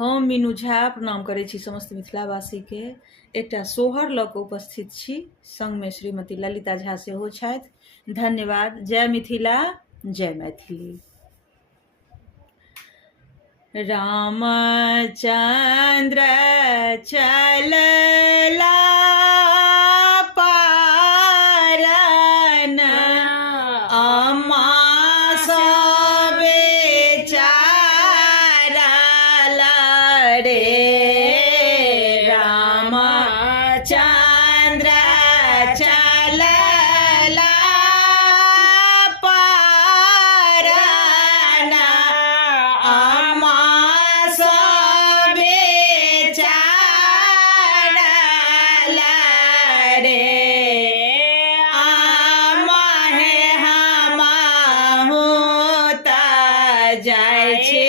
हम मीनू झा प्रणाम करै छी समस्त मिथिलावासीके। एकटा सोहर लऽ कऽ उपस्थित छी, संगमे श्रीमती ललिता झा सेहो छथि। धन्यवाद। जय मिथिला, जय मैथिली। रामचंद्र चलला पारन, अम्मा सबे चारा रे। रामचंद्र चलला पारन, अम्मा सबे चारा रे। आमहे हमहु त जाइ छी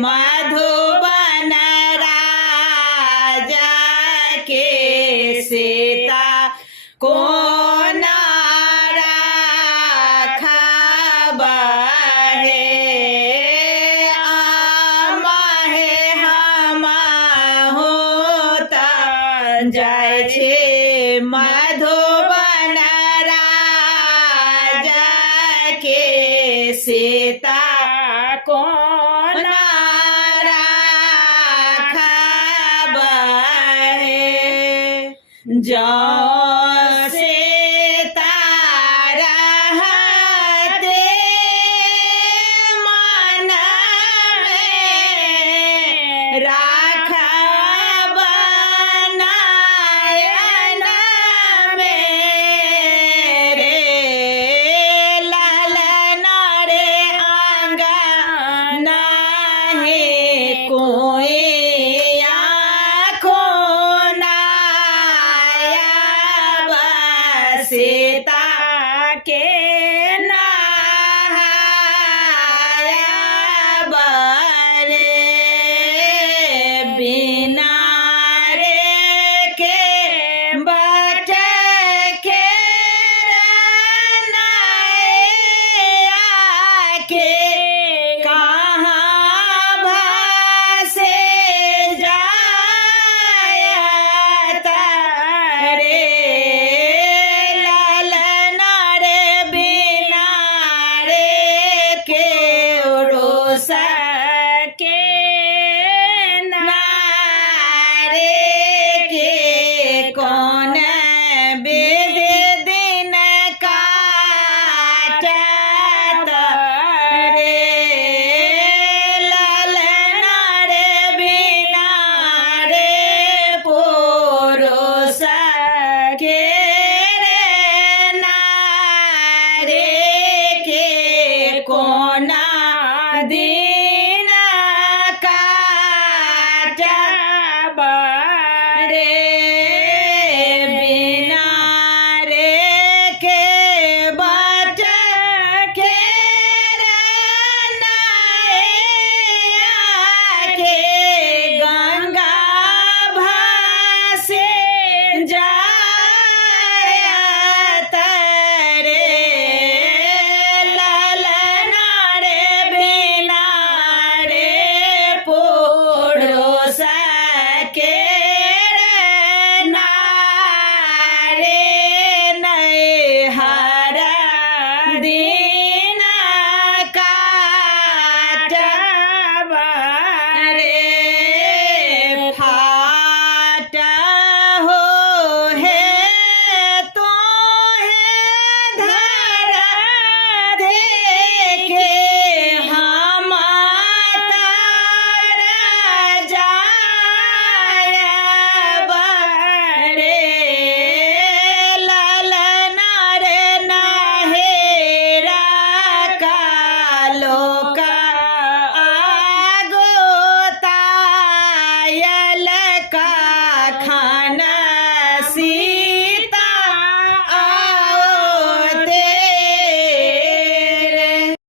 मधुबन राजा के सीता कोना राखब हे। आमहे हमहु त जाइ छी मधुबन राजा के सीता कोना राखब हे। जौ सीता रहते मन में, राखब नयन में रे। लालन रे आंगन हे कोई